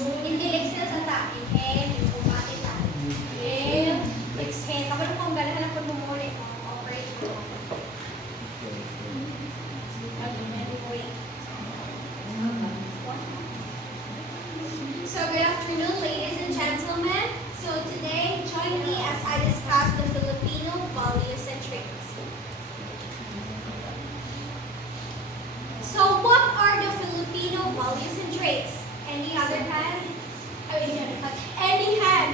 Inhale, exhale sa ta. Inhale, bumati ta. Inhale, exhale. Kapag kung ganahan ako bumuli, operate ko. So good afternoon, ladies and gentlemen. So today, join me as I discuss the Filipino values and traits. So what are the Filipino values and traits? Any other hand? Any hand?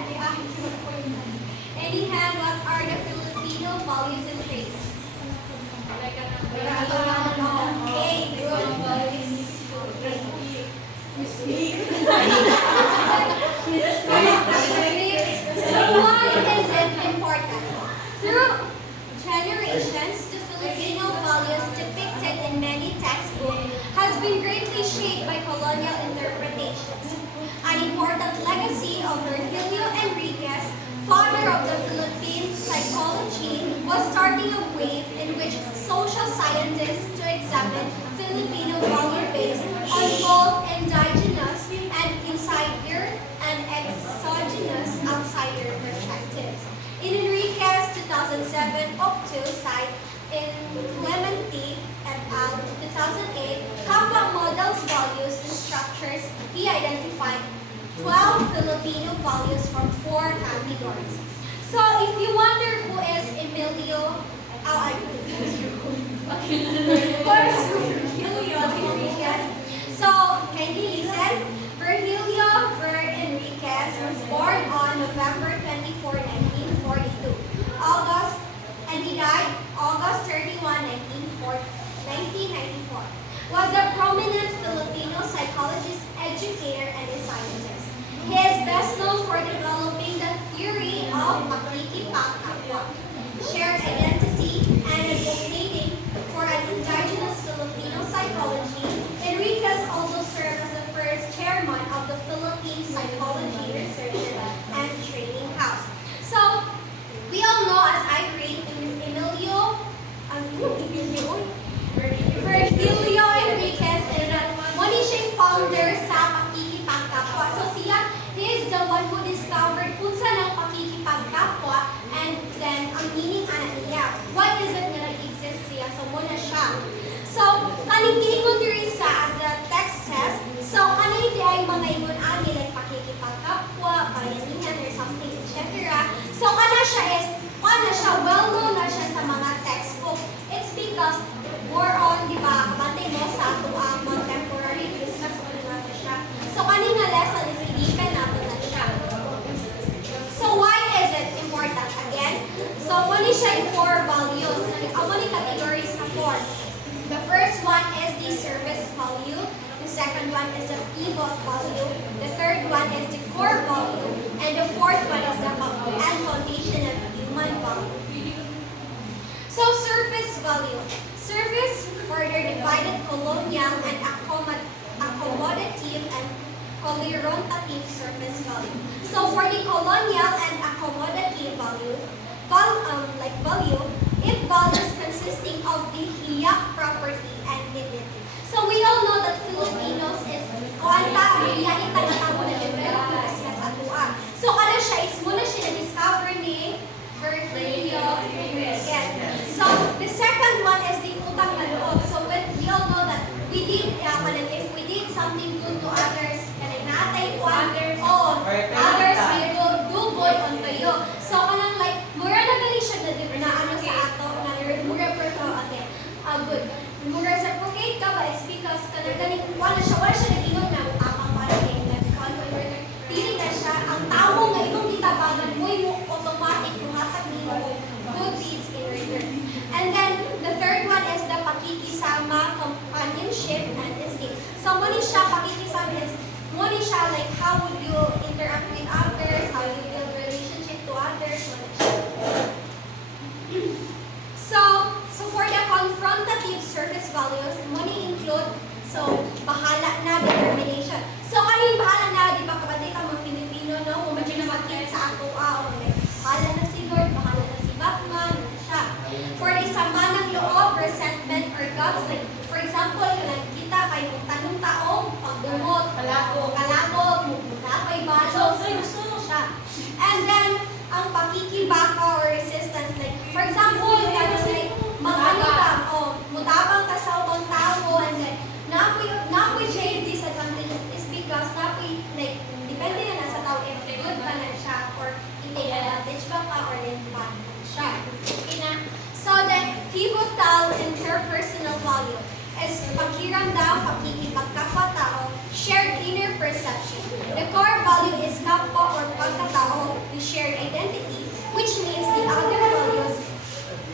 Any hand, what are the Filipino values and traits? Okay, good. So why is it important? Through generations, the Filipino values depicted in many textbooks has been greatly shaped by colonial interpretations. An important legacy of Virgilio Enriquez, father of the Philippine psychology, was starting a wave in which social scientists to examine Filipino value based on both indigenous and insider and exogenous outsider perspectives. In Enriquez 2007 Octo site in Clementi et al. 2008, Kappa models values and structures, he identified 12 Filipino values from 4 categories. So if you wonder who is Emilio, Virgilio Enriquez. So kindly listen. Virgilio Ver Enriquez was born on November 24, 1942. And he died August 31, 1994. Was a prominent Filipino psychologist, educator, and a scientist. He is best known for developing the theory of pakikipagkapwa, shared identity, and advocating for an indigenous Filipino psychology. Enriquez also served as the first chairman of the Philippine Psychology Research and Training House. So, we all know as I read Virgilio Enriquez is one siyang founder sa pakikipagkapwa. So siya, he is the one who discovered kung saan ang pakikipagkapwa and then ang meaning ana niya. Why is it nga nag-exist siya? So muna siya. So, kaning giingon diri sa as the text says, so kaning di ay mga ingon ani like pakikipagkapwa, bayanihan or something, etc. So kana siya well known na siya sa mga textbooks. It's because more on, di ba, kabantay mo sa ato ang contemporary business o na siya. So kanina lesson is given nato na siya. So why is it important? Again, so muna siya yung 4 values. Muna categories na 4. The first one is the service value. The second one is the pivot value. The third one is the core value. And the fourth one is the foundation of human value. So service value. Service further divided colonial and accommodative and colerontative service value. So for the colonial and accommodative value, it values consisting of the hiyak property and dignity. So we all know that Filipinos is so kada siya is muna siya na-discover ni Virgilio Enriquez. So the second one is the utang na loob. So when we all know that we did if we did something good to others, kanang natay ko others will do good on kayo. So kanang like mura na gali siya na ano sa ato na mura per good. Mura reciprocate ka ba? It's because kanang ganing wala siya nag-inom na utang para kay feeling na siya ang tao nga imong gitabangan mo automatic kuhatag nimo good deeds in return. And then the third one is the pakikisama, companionship, and instinct. So muna siya pakikisama is muna siya like how would you interact with others, how you build relationship to others, muna siya. So for the confrontative service values, muna include bahala na determination. So kanin bahala na, di ba kapatid ang mga Filipino, no? Kung medyo na makita sa ato, bahala na si Lord, bahala na si Batman, siya. For the sama ng loob, resentment, or gods, like, for example, kita kayo tanong taong pagdumot, kalabog, ramdam, pakikipagkapwa-tao, shared inner perception. The core value is kapwa or pagkatao, the shared identity, which means the other values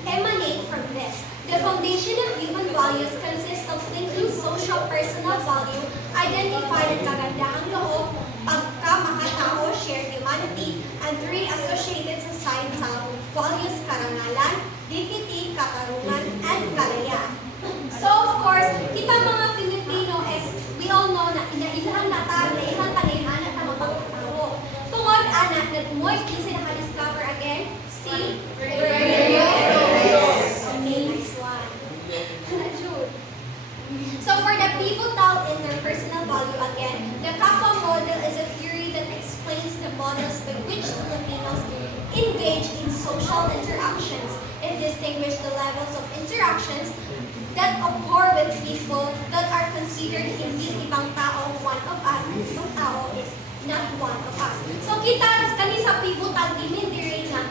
emanate from this. The foundation of human values consists of thinking, social, personal value, identified at kagandahang loob, pagkamakatao, shared humanity, and 3 associated societal values, karangalan, dignity, katarungan, and kalayaan. So of course, kita mga Filipino is, we all know na inailahan na tayo, ilang tagayan na tayo pagkatao. Tungod anak, na mo'y kisi naka-discover again, si So for the pivotal interpersonal value again, the Kapwa model is a theory that explains the models by which Filipinos engage in social interactions. It distinguishes the levels of interactions that occur with people that are considered hindi ibang tao, one of us, and ibang tao is not one of us. So kita kani sa pivotal dimindiri na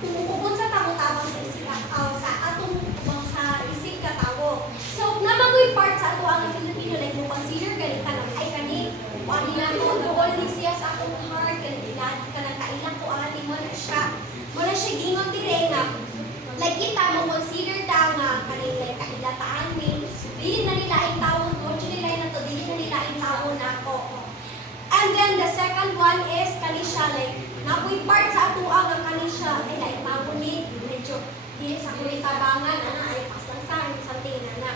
kung sa tamo-tamo sa isip sa atong sa isip ka tao. So namagoy part sa ato ang Filipino like mo consider ganita na ay kani wali na ko doon ni siya sa akong heart kanila kanang kailang ko ani mo na siya. Mo na siya gingon dire nga like kita mo consider ta nga kanila kaila taan mi dili na nila ang tawo ko dili na to dili na nila ang tawo nako. And then the second one is kani siya like napoy part sa ato ang kani siya ay like tawo ni medyo dili sa kuwi tabangan ana ay pasang sa something na.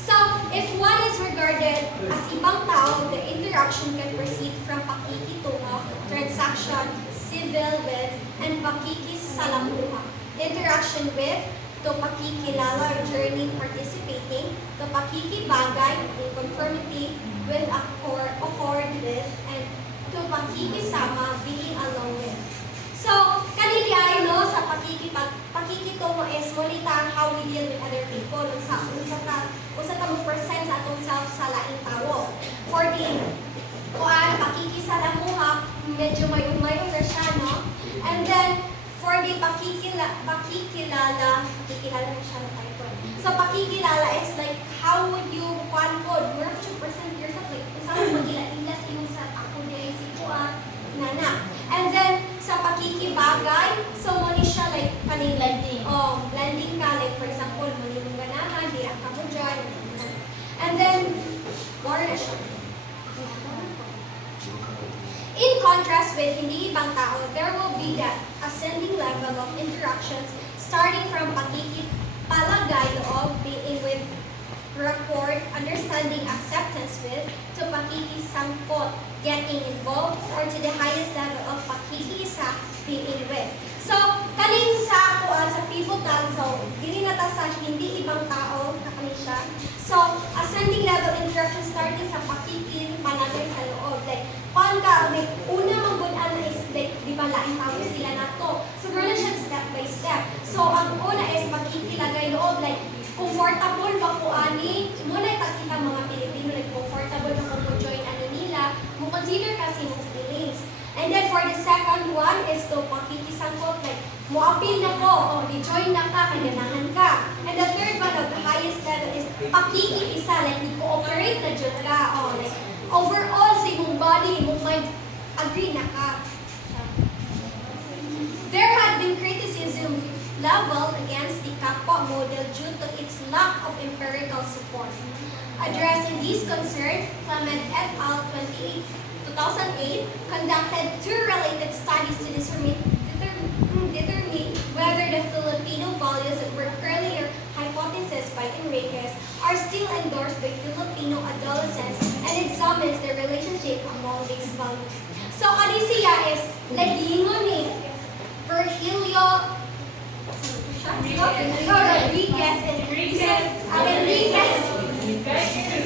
So, if one is regarded as ibang tao, the interaction can proceed from pakikitungo, transaction, civil with, and pakikisalamuha. Interaction with, to pakikilala or journey participating, to pakikibagay, in conformity with, accord with, and to pakikisama, being along with. So, kanili ay no, sa pakikitungo is monita how we deal with other people. Usa ta mo present sa atong self sa laing tawo. For the pakikisalamuha, medyo mayon-mayon na siya, no? And then, for the pakikilala na siya na tayo. So, pakikilala is like, how would you, where would you present yourself? Like, saan mo magila-ilas yung sa ako din, si Kuan, nana. And then, sa pakikibagay, so muna siya like kaning blending. Blending ka, like for example, muna mong ganahan, direct ka mo dyan. And then, more na siya. In contrast with hindi ibang tao, there will be that ascending level of interactions starting from pakikipalagay loob, being with rapport, understanding, acceptance with, to pakikisangkot, getting involved, or to the highest level of pakikisa, being with. So, kaning sa sa pivotal, so, dili na ta sa hindi ibang tao, kakani siya. So, ascending level interaction starting sa pakikipalagay sa loob. Like, paano ka, like, una manggunan na is, like, di ba laing tao sila na to. So, gano'n siya step by step. So, ang una is pakikilagay loob, like, comfortable ba ko ani? Muna kita mga Pilipino, like, comfortable ba ko join ano nila, mo consider kasi mong feelings. And then for the second one is to pakikisangkot, like, mo appeal na ko, di-join na ka, kaganahan ka. And the third one of the highest level is pakikisa, like, i-cooperate na dyan ka, like, overall sa imong body, imong mind, agree na ka. There had been criticism leveled against the Kapwa model due to its lack of empirical support. Addressing these concerns, Clement et al. 2008 conducted 2 related studies to determine whether the Filipino values that were earlier hypothesized by Enriquez are still endorsed by Filipino adolescents and examines the relationship among these values. So, ano siya is, naglingon ni Virgilio Enriquez.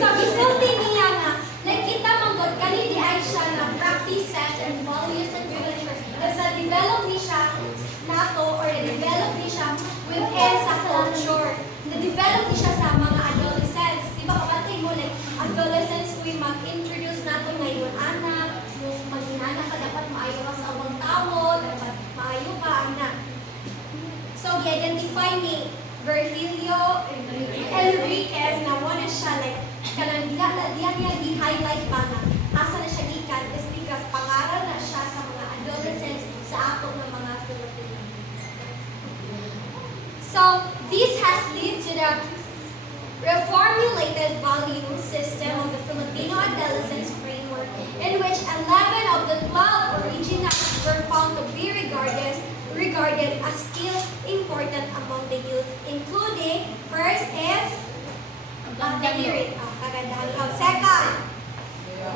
So, isulti niya nga, nakita manggod kani di ay siya na practices and values and privileges. Kasi na-develop ni siya nato or na-develop ni siya within sa culture. Na-develop ni siya sa mga adolescents. Diba kapatid mo, like, adolescents ko yung mag-introduce nato ngayon, anak, yung mag-inana ka, dapat maayo ka sa awang tao, dapat maayo ka, anak. So, i-identify ni Virgilio Enriquez na wala siya like kanang diya di-highlight pa na asa na siya gikan is because pangaral na siya sa mga adolescents sa ato ng mga Filipino. So this has led to the reformulated value system of the Filipino adolescence framework, in which 11 of the 12 originals were found to be regarded as still important among the youth, including first is second,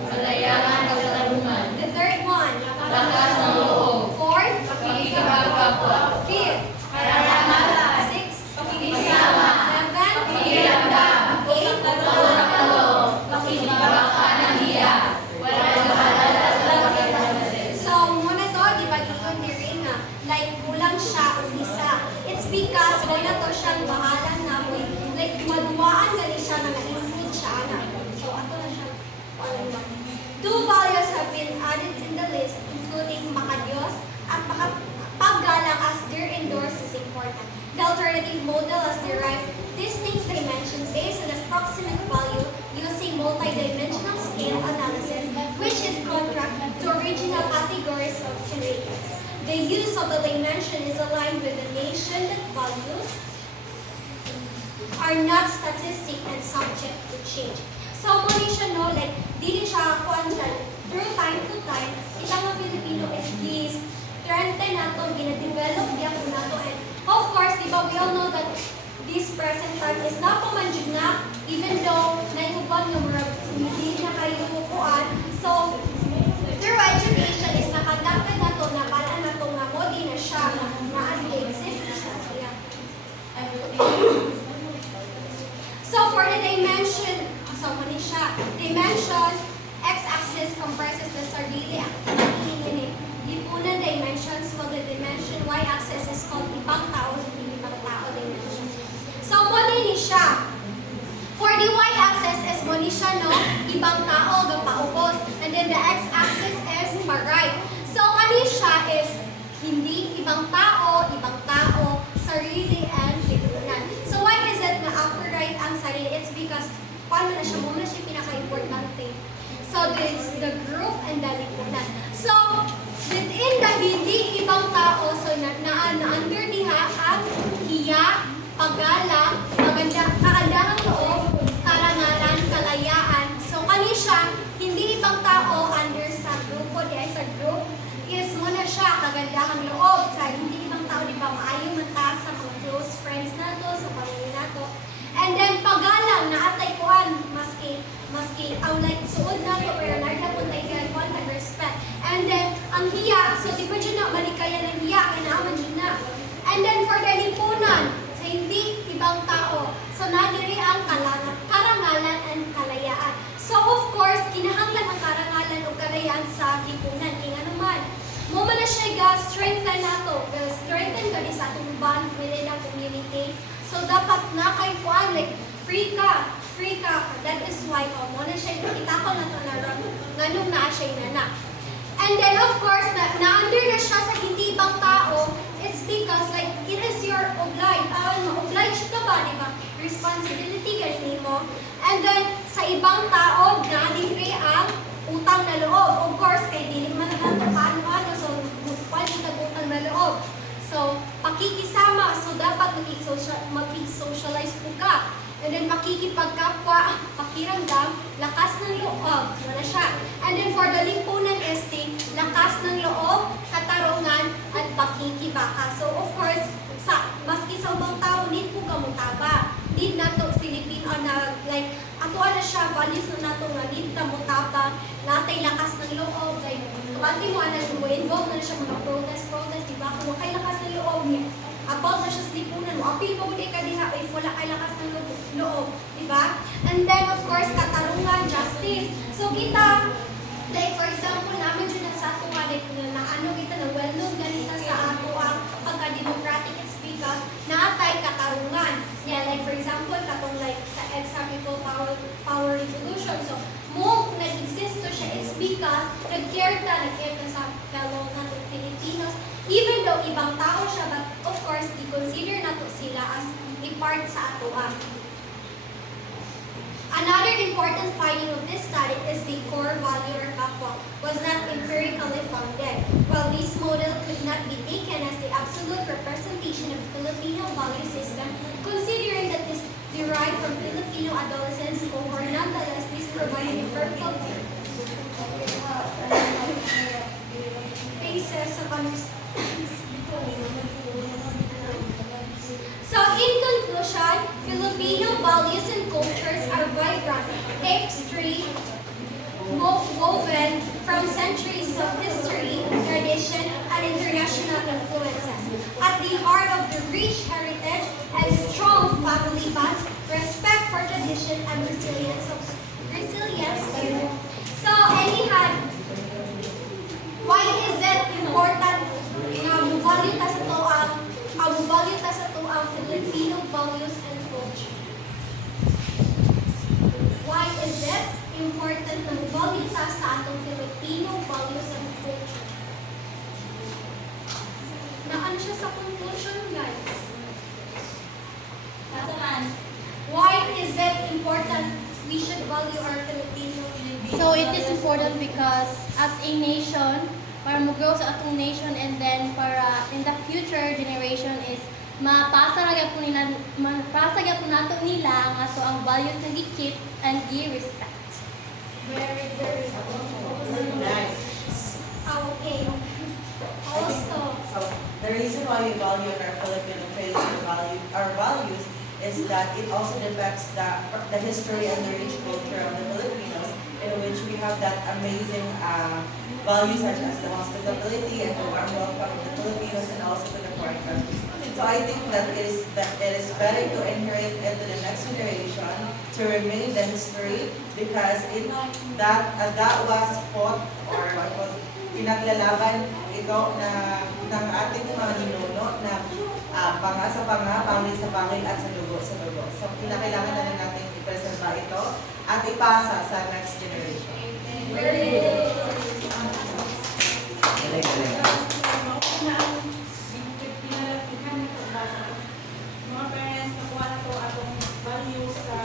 Kalayahan katarungan. the third one, Lakas ng loob. fourth, Pakikipagkapwa. fifth, Karangalan. sixth, Pakikisama. seven, Pakiramdam. eight, Pagkakalo. Pakikipagkakanan ng hiya. Walang mahalala sa pagkakalasin. So, muna to, di ba dito diri nga, like, kulang siya ang isa. It's because muna to siyang bahala na mo, like, maduwaan gali siya na na-include siya na. So, ato na siya. Two values have been added in the list, including makadiyos at paggalang as their endorse is important. The alternative model has derived distinct dimensions based on approximate value using multidimensional scale analysis, which is contrary to original categories of characters. The use of the dimension is aligned with the nation that values are not statistic and subject to change. So, muna siya, no, like, dili siya kuan siya, through time to time, kita nga Filipino is this strengthen nato, gina-develop diya po nato, and of course, di ba, we all know that this present time is not pamanjig na, even though naiuban nga murag hindi na kayo kuan. So, through education is nakadagdag nato na pala nato nga mo di na siya na exist siya siya. So for the dimension, so muna siya, dimension, x-axis comprises the sarili activity, lipunan dimensions, while the dimension y-axis is called ibang tao, so ibang tao dimension. So muna ni siya. For the y-axis is muna siya, no, ibang tao, gapaubos, and then the x-axis is right. So kani siya is hindi ibang tao, sarili, and lipunan. So why is it na upper right ang sarili? It's because paano na siya, muna siya pinaka-importante. So this the group and the lipunan. So within the hindi ibang tao, so na-under diha ang hiya, paggalang, kaandahang loob, karangalan, kalayaan. So kani siya, hindi ibang tao under sa grupo, diya sa group, is muna siya, kagandahang loob. Sa hindi ibang tao, di ba, maayo man ta sa mga close friends nato, sa pamilya nato. And then paggalang, naatay kuan, maski, ang like, suod nato, pero narda po tayo kuan, respect. And then, ang hiya, so di ba dyan na, balikayan ng hiya, kinaaman dyan na. And then for the lipunan, sa hindi ibang tao, so nadiri ang karangalan and kalayaan. So of course, kinahanglan ang karangalan o kalayaan sa lipunan. Kaya naman, mo man na siya ga-strengthen nato, strengthen ka sa atong bond within the community. So dapat na kay kuan, like, free ka. That is why, mo na siya, itakal na ito na ron, nganong na siya inana. And then of course, na-under na siya sa hindi ibang tao, it's because like, it is your obliged ka ba, di ba? Responsibility, guys, mo. And then, sa ibang tao, nadiri ang utang na loob. Of course, kay dili man naman paano, so pwede ka utang na loob. So, pakikisama, so dapat makikisocialize po ka. And then, makikipagkapwa, pakiramdam, lakas ng loob, wala siya. And then, for the lipunan esting, lakas ng loob, katarungan, at pakikibaka. So, of course, maski sa ubang tao, need po kamutaba. Need nato Filipino na, like, ato na siya, values na nato nga, need na mutaba, natay lakas ng loob, like, kapati mo, involve na siya mga protest, di ba? Kung kay lakas ng loob niya, about na siya sa lipunan mo, apil mo ka diha, if wala kay lakas ng loob, di ba? And then, of course, katarungan, justice. So, kita, like, for example, naman dyan sa ato nga, like, na ano kita, na well-known ganita sa ato ang pagka-democratic, it's because naatay katarungan. Yeah, like, for example, katong like, sa EDSA People Power Revolution. So, mo nag-exist to siya, it's because nag-care ta sa fellow natin Filipinos. Even though ibang tao siya, but of course, i-consider nato sila as i-part sa atoa. Another important finding of this study is the core value or kapwa was not empirically founded. While this model could not be taken as the absolute representation of Filipino value system, considering that this derived from Filipino adolescents cohort, nonetheless this provides an empirical basis of understanding. So in conclusion, Filipino values and cultures are vibrant, tapestry woven from centuries of history, tradition, and international influences. At the heart of the rich heritage and strong family bonds, respect for tradition, and resilience. So anyhow, why is it important na value ta sa to ang Filipino values and culture? Why is it important na value ta sa atong Filipino values and culture? Naan siya sa conclusion, guys. Why is it important we should value our Filipino? So it is important because as a nation, para mag-grow sa atong nation and then para in the future generation is mapasa po nato nila ang ato ang values na gi-keep and gi-respect. Very, very Nice. okay. Also, So the reason why we value our Filipino traits and our values is that it also depicts the history and the rich culture of the Filipinos, in which we have that amazing values such as the hospitality and the warm welcome of the Filipinos and also to the foreign countries. So I think that it is better to inherit into the next generation to remain the history because that was fought or what was pinaglalaban ito na ng ating mga ninuno na panga sa panga, pangil sa pangil at sa dugo sa dugo. So kinakailangan na lang natin i-preserva ito at ipasa sa next generation. Mga parents, nakuha na to atong values sa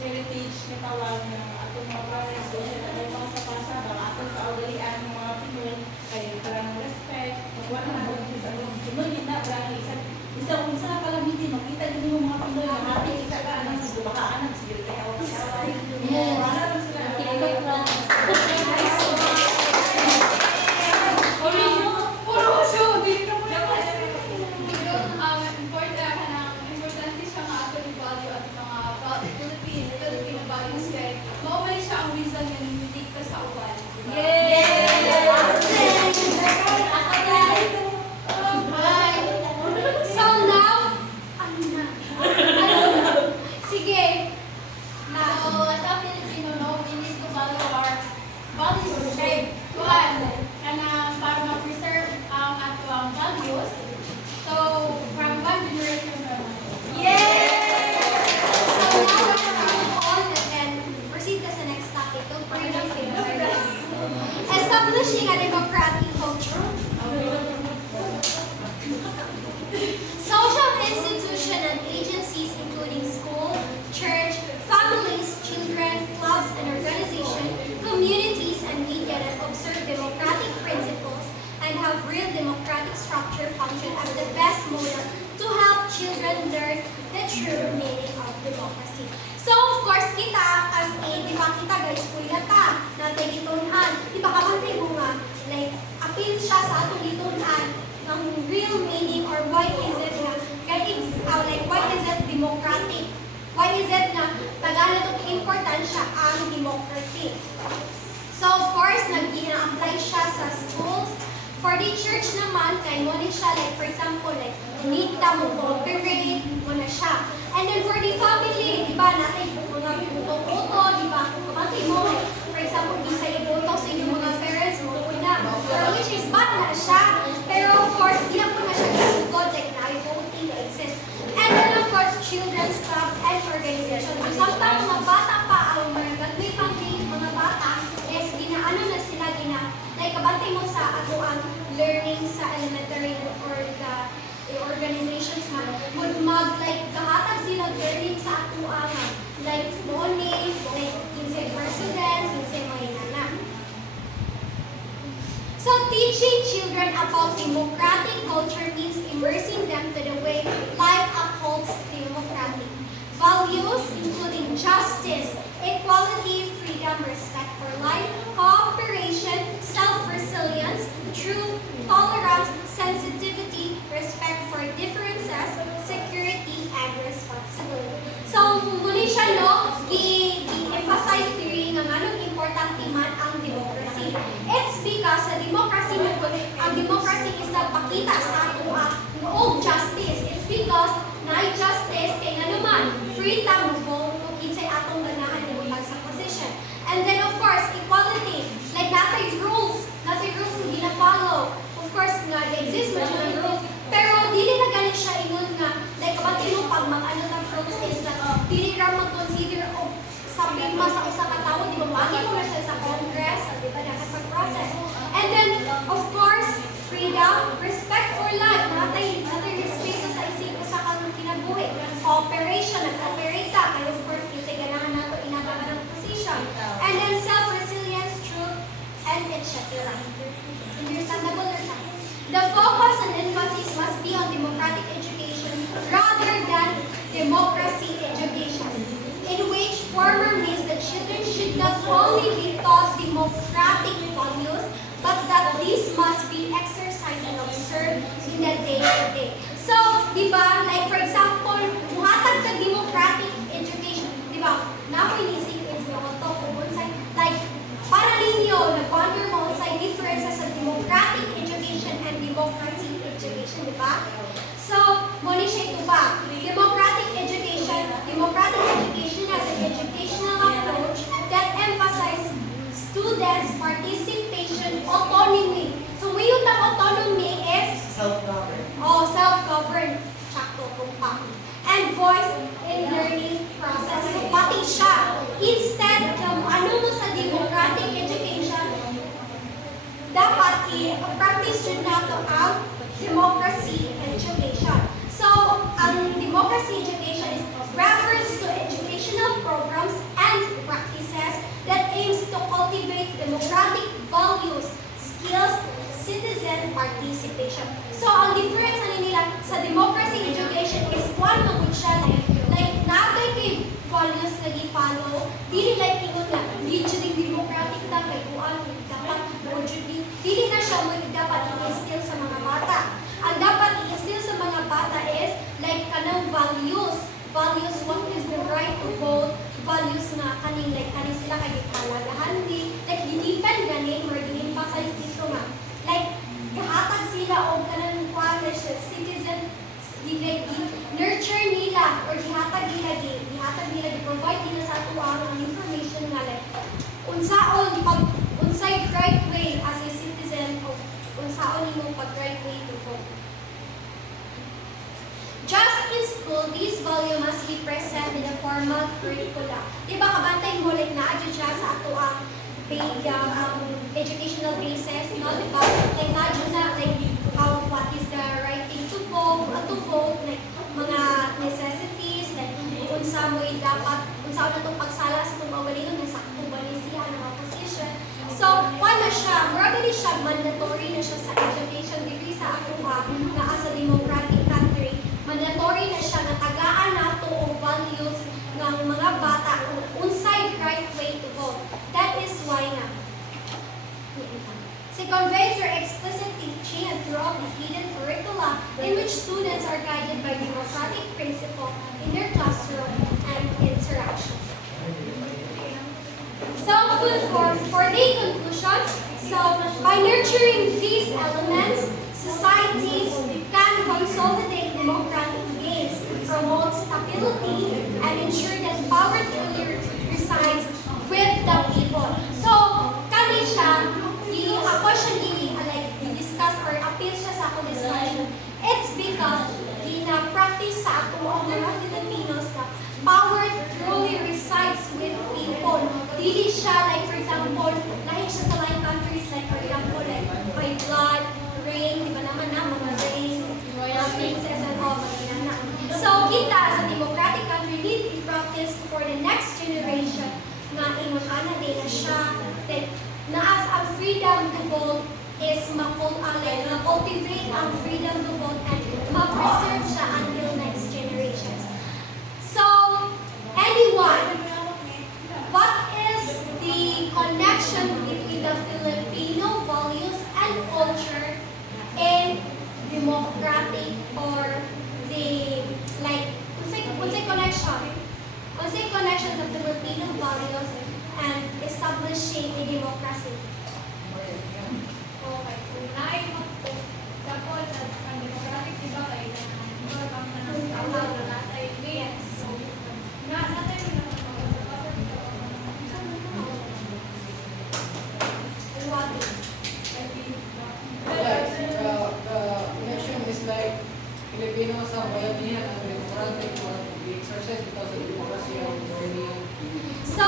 heritage ni tawag ng atong mga parents doon siya na mga sa pasa ang atong kaugalian ng mga Pinoy kay parang respect nakuha na natin sa atong Pinoy na parang isa kung sa kalamitin makita din yung mga Pinoy na ating isa ka na nagbabakaan ng sige kaya ako wala lang sila Importante siya nga ato i-value at mga Filipino values kay maumay siya ang reason nga nimitig ka sa uwan. so now, sige. So, as a Filipino, no, we need to value our values. Okay? Kuhan, kanang para ma-preserve ang ato ang values. So, from one generation to another. So now we're gonna move on and then proceed to the next topic. Don't worry, don't say establishing a democratic culture. Social institutions and agencies including school, church, families, children, clubs and organizations, communities and media that observe democratic principles and have real democratic structure function as the best model to help children learn the true meaning of democracy. So of course kita as a, di ba kita guys, kuya ta, natin litunhan, di ba kamantay mo nga, like, appeal siya sa atong litunhan ng real meaning or why is it nga, like, why is it democratic? Why is it na tagalan ito importansya ang democracy? So of course, nag-i-apply siya sa schools. For the church naman, kay mo siya, like for example, like, unita mo, cooperate mo na siya. And then for the family, di ba, natin mga buto-buto, di ba, kapatid mo, like, for example, isa ibuto sa inyong mga parents, mo na. Pero which is bad na siya. Pero of course, di na po na siya isugod, like, na-voting na exist. And then of course, children's club and organization. Samtang mga bata pa, ang mga graduate pang mga bata, is ginaano na sila, like, kabantay mo sa ato ang learning sa elementary or the organization like kahatag sila learning sa atuang like morning, like kinsay president, kinsay mga inana. So teaching children about democratic culture means immersing them to the way life upholds democratic values, including justice, equality, freedom, respect for life, cooperation, self-resilience, truth, tolerance, sensitivity, respect for differences, security, and responsibility. So, muli siya, no, i-emphasize theory nga anong importante man ang democracy. It's because sa democracy, ang democracy is nagpakita sa ato ang justice. It's because na justice kay nga naman, freedom to vote kung kinsay atong ganahan ni sa position. And then of course, equality. Like natay rules na gina-follow. Of course nga, exist man siya ng rules. Pero dili na gani siya ingon nga, like kapag mo pag mag-ano ng rules is that dili ra mag-consider o sa pirma sa usa ka tawo, di ba magi mo na siya sa Congress, di ba nakapag-process. And then, of course, freedom, respect for life. Natay respeto sa isip sa kang kinabuhi. Cooperation, nag-cooperate ka. Kaya of course, kasi ganahan nato inagawa ng position. And then self-resilience, truth, and etc. Understandable na siya. The focus and emphasis must be on democratic education rather than democracy education, in which former means that children should not only be taught democratic values, but that these must be exercised and observed in the day-to-day. So, di ba, like for example, muhatag sa democratic education, di ba, nakoy ni sequence mo ito kung unsay, like, para ninyo, nag-ponder mo unsay differences sa democratic education and democracy education, di ba? So, muna siya ito ba? Democratic education has an educational approach that emphasizes students' participation, autonomy. So, ngayon ang autonomy is Self-governed. self-governed, sakto kung pa. And voice in learning process. So, pati siya. Instead, ano mo sa democratic education, dapat i-practice yun nato ang democracy education. So, ang democracy education is refers to educational programs and practices that aims to cultivate democratic values, skills, citizen participation. So, ang difference nila sa democracy education is one na good siya like nagay kay values na i-follow, dili like ingon nga, di siya democratic na kay kuan dapat mo dili na siya mo dapat i-instill sa mga bata. Ang dapat i-instill sa mga bata is like kanang values, what is the right to vote, values na kaning like kaning sila kay palagahan di like depend gani or di-emphasize dito nga like gahatag sila og kanang qualities citizen nurture nila or gihatag nila provide nila sa ato ang information nga like unsay right way as a citizen o unsaon nimo pag right way to vote. Just in school, these values must be present in the formal curricula. Diba kabantay mo like na-adjust siya sa ato ang educational basis, no? Diba? Like na-adjust na like what is the right thing to vote, like mga necessities, like unsa mo dapat, unsa na itong pagsala sa itong mawalino, nasakto ba ni siya ng opposition. So, na siya, marami siya, mandatory na siya sa education degree sa ato na as a democratic country. Mandatory na siya na tagaan nato o values ng mga bata kung unsay right way to vote. That is why nga. To convey their explicit teaching and throughout the hidden curricula in which students are guided by democratic principle in their classroom and interaction. So, for the conclusion, so by nurturing these elements, societies can consolidate democratic gains, promote stability, and ensure that power truly resides with the people. So, kani siya, ako siya discuss or appeal siya sa ako discussion. It's because gina-practice sa ako ang mga Filipinos na power truly resides with people. Dili siya, like for example, lahi siya sa like countries, like for example, like by blood, rain, di ba naman na, mga rain, royal princess and all, mga ginana. for the next generation na ingahana din na siya that na as ang freedom to vote is ma-cultivate ang freedom to vote and ma-preserve siya until next generations. So, anyone, what is the connection between the Filipino values and culture and democratic or the like unsay connection of Filipino values and establishing a democracy? Okay, kung naay mo po, tapos ang democratic, di ba, kay norm ang tawag na natay yes. So, natay mo na What? The connection is like Filipino sa bayanihan ang democratic or the exercise because of democracy of learning. So,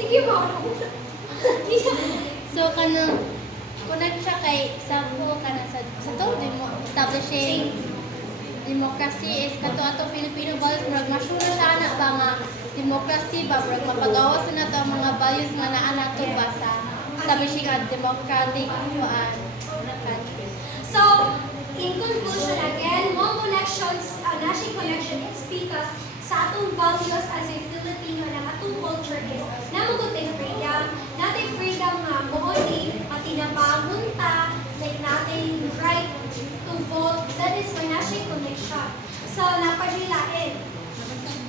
sige mo. So kanang connect siya kay example kana sa to establishing democracy is kato ato Filipino values murag masura siya ana ba nga democracy ba murag mapagawas na to ang mga values nga naa nato ba sa establishing a democratic country. So, in conclusion again, one connections, national connection, it's because sa atong values as a Filipino na atong culture is namugutay freedom, natin freedom nga moonly, pati na bagunta, like natin right to vote, that is my national connection. So, napagilain.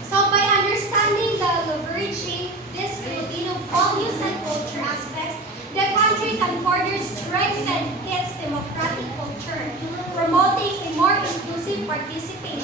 So, by understanding the leveraging these Filipino values and culture aspects, the country can further strengthen its democratic culture, promoting a more inclusive participation